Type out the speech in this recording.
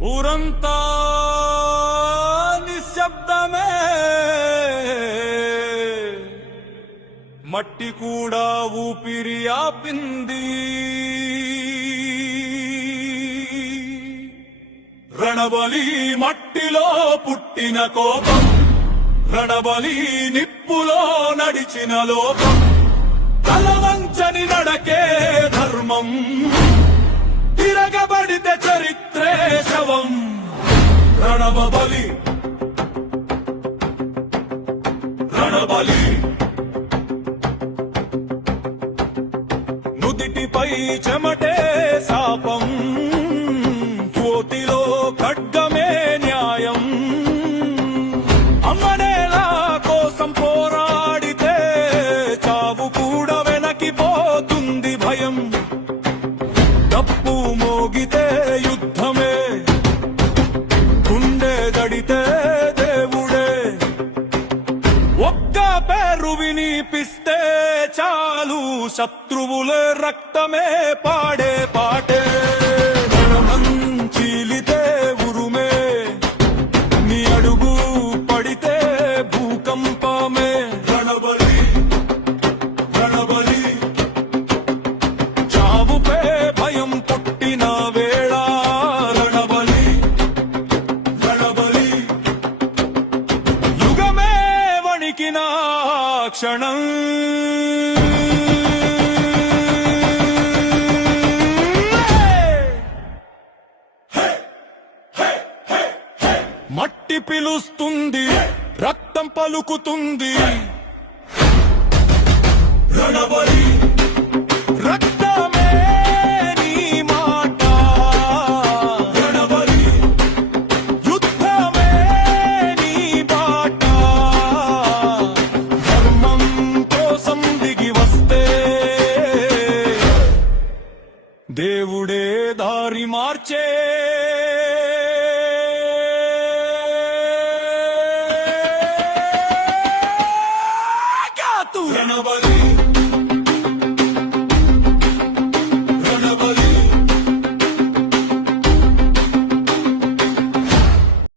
ఊరంతా నిశ్శబ్దమే, మట్టి కూడా ఊపిరి ఆపింది. రణబలి మట్టిలో పుట్టిన కోపం, రణబలి నిప్పులో నడిచిన లోకం, తలవంచని నడకే ధర్మం, తిరగబడితే చరిత్రే శవం. రణబలి రణబలి నుదిటిపై చెమటే శాపం, జ్యోతిలో ఖడ్గమే న్యాయం. అమ్మనేలా కోసం పోరాడితే చావు కూడా వెనకిపోతుంది భయం. తప్పు మోగితే యుద్ధమే, గుండె దడితే దేవుడే. ఒక్క పేరు వినిపిస్తే చాలు, శత్రువులే రక్తమే పాడే పాటే. చీలితే ఉరుమే, నీ అడుగు పడితే భూకంపమే. రణబలి రణబలి చావుపే భయం పుట్టిన వేళ. రణబలి రణబలి యుగమే వణికిన క్షణం. మట్టి పిలుస్తుంది, రక్తం పలుకుతుంది. రణబలి